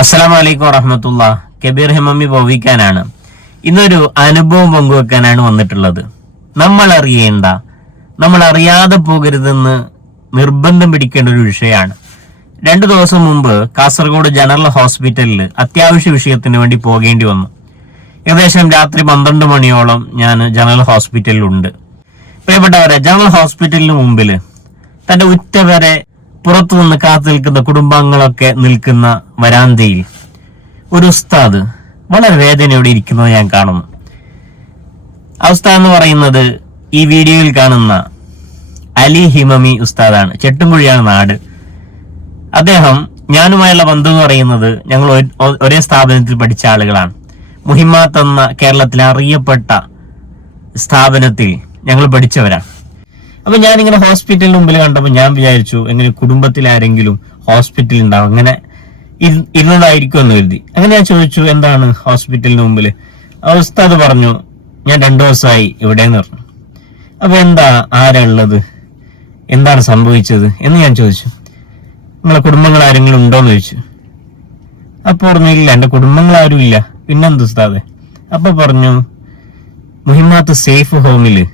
അസ്സലാമു അലൈക്കും വറഹ്മത്തുള്ളാ. കബീർ ഹിമമി ഭവിക്കാനാണ്. ഇന്നൊരു അനുഭവം പങ്കുവെക്കാനാണ് വന്നിട്ടുള്ളത്. നമ്മൾ അറിയേണ്ട, നമ്മൾ അറിയാതെ പോകരുതെന്ന് നിർബന്ധം പിടിക്കേണ്ട ഒരു വിഷയമാണ്. 2 ദിവസം മുമ്പ് കാസർഗോഡ് ജനറൽ ഹോസ്പിറ്റലിൽ അത്യാവശ്യ വിഷയത്തിന് വേണ്ടി പോകേണ്ടി വന്നു. ഏകദേശം രാത്രി 12 മണിയോളം ഞാൻ ജനറൽ ഹോസ്പിറ്റലിലുണ്ട്. പ്രിയപ്പെട്ടവരെ, ജനറൽ ഹോസ്പിറ്റലിന് മുമ്പിൽ തന്റെ ഉറ്റവരെ പുറത്തു നിന്ന് കാത്തു നിൽക്കുന്ന കുടുംബാംഗങ്ങളൊക്കെ നിൽക്കുന്ന വരാന്തയിൽ ഒരു ഉസ്താദ് വളരെ വേദനയോടെ ഇരിക്കുന്നത് ഞാൻ കാണുന്നു. ആ ഉസ്താദ് എന്ന് പറയുന്നത് ഈ വീഡിയോയിൽ കാണുന്ന അലി ഹിമമി ഉസ്താദാണ്. ചെട്ടുംകുഴിയാണ് നാട്. അദ്ദേഹം ഞാനുമായുള്ള ബന്ധം എന്ന് പറയുന്നത് ഞങ്ങൾ ഒരേ സ്ഥാപനത്തിൽ പഠിച്ച ആളുകളാണ്. മുഹിമ്മാത്ത് എന്ന കേരളത്തിലെ അറിയപ്പെട്ട സ്ഥാപനത്തിൽ ഞങ്ങൾ പഠിച്ചവരാണ്. അപ്പൊ ഞാനിങ്ങനെ ഹോസ്പിറ്റലിന് മുമ്പിൽ കണ്ടപ്പോൾ ഞാൻ വിചാരിച്ചു എങ്ങനെ കുടുംബത്തിൽ ആരെങ്കിലും ഹോസ്പിറ്റലിൽ ഉണ്ടാവും, അങ്ങനെ ഇരുന്നതായിരിക്കും എന്ന് കരുതി. അങ്ങനെ ഞാൻ ചോദിച്ചു, എന്താണ് ഹോസ്പിറ്റലിന് മുമ്പിൽ? ഉസ്താദ് പറഞ്ഞു, ഞാൻ 2 ദിവസമായി ഇവിടെ എന്ന് പറഞ്ഞു. അപ്പൊ എന്താ, ആരാ ഉള്ളത്, എന്താണ് സംഭവിച്ചത് എന്ന് ഞാൻ ചോദിച്ചു. നിങ്ങളെ കുടുംബങ്ങൾ ആരെങ്കിലും ഉണ്ടോന്ന് ചോദിച്ചു. അപ്പൊ പറഞ്ഞു, ഇല്ല, എന്റെ കുടുംബങ്ങൾ ആരും ഇല്ല. പിന്നെന്ത് ഉസ്താദ്? അപ്പൊ പറഞ്ഞു, മുഹിമ്മാത്ത് സേഫ് ഹോമില്,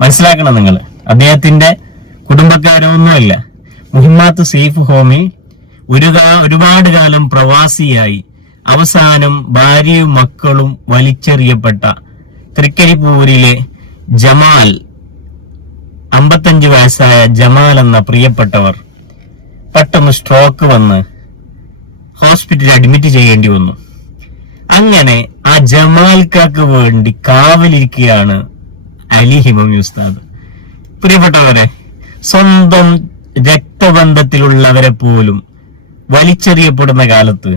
മനസ്സിലാക്കണം നിങ്ങൾ, അദ്ദേഹത്തിന്റെ കുടുംബക്കാരൊന്നുമല്ല, മുഹിമ്മാത്ത് സേഫ് ഹോമിൽ ഒരുപാട് കാലം പ്രവാസിയായി അവസാനം ഭാര്യയും മക്കളും വലിച്ചെറിയപ്പെട്ട തൃക്കരിപ്പൂരിലെ ജമാൽ, 55 വയസ്സായ ജമാൽ എന്ന പ്രിയപ്പെട്ടവർ പെട്ടെന്ന് സ്ട്രോക്ക് വന്ന് ഹോസ്പിറ്റലിൽ അഡ്മിറ്റ് ചെയ്യേണ്ടി വന്നു. അങ്ങനെ ആ ജമാൽക്കാക്ക് വേണ്ടി കാവലിരിക്കുകയാണ് അലി ഹിമമി ഉസ്താദ്. പ്രിയപ്പെട്ടവരെ, സ്വന്തം രക്തബന്ധത്തിലുള്ളവരെ പോലും വലിച്ചെറിയപ്പെടുന്ന കാലത്ത്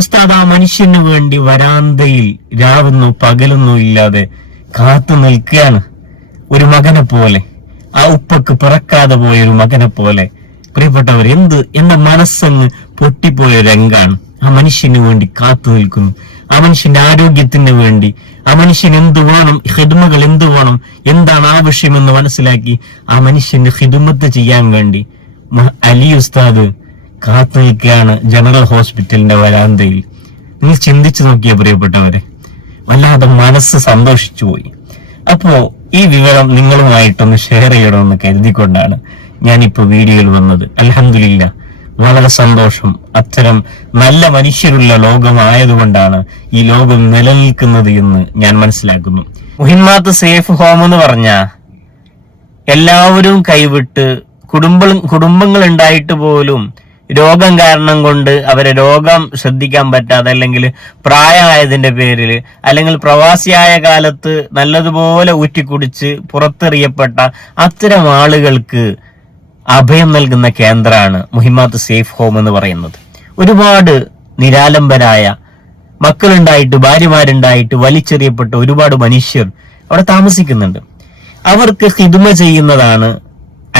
ഉസ്താദ് ആ മനുഷ്യന് വേണ്ടി വരാന്തയിൽ രാവെന്നോ പകലൊന്നോ ഇല്ലാതെ കാത്തു നിൽക്കുകയാണ്. ഒരു മകനെ പോലെ, ആ ഉപ്പക്ക് പിറക്കാതെ പോയ ഒരു മകനെ പോലെ. പ്രിയപ്പെട്ടവർ, എന്റെ മനസ്സങ്ങ് പൊട്ടിപ്പോയ രംഗാണ്. ആ മനുഷ്യന് വേണ്ടി കാത്തു നിൽക്കുന്നു. ആ മനുഷ്യന്റെ ആരോഗ്യത്തിന് വേണ്ടി, ആ മനുഷ്യന് എന്ത് വേണം, ഹിദ്മകൾ എന്ത് വേണം, എന്താണ് ആവശ്യമെന്ന് മനസ്സിലാക്കി ആ മനുഷ്യന്റെ ഹിദ്മത്ത് ചെയ്യാൻ വേണ്ടി അലി ഉസ്താദ് കാത്തു നിൽക്കുകയാണ് ജനറൽ ഹോസ്പിറ്റലിന്റെ വരാന്തയിൽ. നിങ്ങൾ ചിന്തിച്ചു നോക്കിയ പ്രിയപ്പെട്ടവര്, വല്ലാതെ മനസ്സ് സന്തോഷിച്ചു പോയി. അപ്പോ ഈ വിവരം നിങ്ങളുമായിട്ടൊന്ന് ഷെയർ ചെയ്യണമെന്ന് കരുതിക്കൊണ്ടാണ് ഞാനിപ്പോ വീഡിയോയിൽ വന്നത്. അൽഹംദുലില്ലാ, വളരെ സന്തോഷം. അത്തരം നല്ല മനുഷ്യരുള്ള ലോകമായതുകൊണ്ടാണ് ഈ ലോകം നിലനിൽക്കുന്നത് എന്ന് ഞാൻ മനസ്സിലാക്കുന്നു. മുഹിമ്മാത്ത് സേഫ് ഹോം എന്ന് പറഞ്ഞ എല്ലാവരും കൈവിട്ട് കുടുംബങ്ങൾ ഉണ്ടായിട്ട് പോലും രോഗം കാരണം കൊണ്ട് അവരെ രോഗം ശ്രദ്ധിക്കാൻ പറ്റാതെ, അല്ലെങ്കിൽ പ്രായമായതിന്റെ പേരിൽ, അല്ലെങ്കിൽ പ്രവാസിയായ കാലത്ത് നല്ലതുപോലെ ഊറ്റിക്കുടിച്ച് പുറത്തെറിയപ്പെട്ട അത്തരം ആളുകൾക്ക് അഭയം നൽകുന്ന കേന്ദ്രമാണ് മുഹിമ്മാത്ത് സേഫ് ഹോം എന്ന് പറയുന്നത്. ഒരുപാട് നിരാലംബരായ മക്കളുണ്ടായിട്ട്, ഭാര്യമാരുണ്ടായിട്ട് വലിച്ചെറിയപ്പെട്ട ഒരുപാട് മനുഷ്യർ അവിടെ താമസിക്കുന്നുണ്ട്. അവർക്ക് ഹിദ്മ ചെയ്യുന്നതാണ്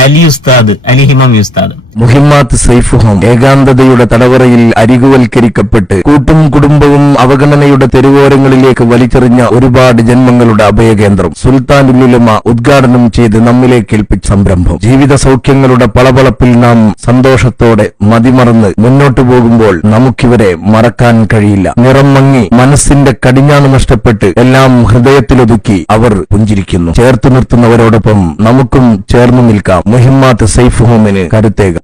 അലി ഉസ്താദ്, അലി ഹിമമി ഉസ്താദ്. മുഹിമ്മാത്ത് സേഫ് ഹോം ഏകാന്തതയുടെ തടവറയിൽ അരികുവൽക്കരിക്കപ്പെട്ട് കൂട്ടും കുടുംബവും അവഗണനയുടെ തെരുവോരങ്ങളിലേക്ക് വലിച്ചെറിഞ്ഞ ഒരുപാട് ജന്മങ്ങളുടെ അഭയകേന്ദ്രം സുൽത്താനുൽ ഉലമ ഉദ്ഘാടനം ചെയ്ത് നമ്മിലേക്ക് ഏൽപ്പിച്ച സംരംഭം. ജീവിത സൗഖ്യങ്ങളുടെ പളപളപ്പിൽ നാം സന്തോഷത്തോടെ മതിമറന്ന് മുന്നോട്ടു പോകുമ്പോൾ നമുക്കിവരെ മറക്കാൻ കഴിയില്ല. നിറം മങ്ങി മനസ്സിന്റെ കടിഞ്ഞാണ് നഷ്ടപ്പെട്ട് എല്ലാം ഹൃദയത്തിലൊതുക്കി അവർ പുഞ്ചിരിക്കുന്നു. ചേർത്തു നിർത്തുന്നവരോടൊപ്പം നമുക്കും ചേർന്നു നിൽക്കാം. മുഹിമ്മാത്ത് സേഫ് ഹോമിന് കരുത്തേക.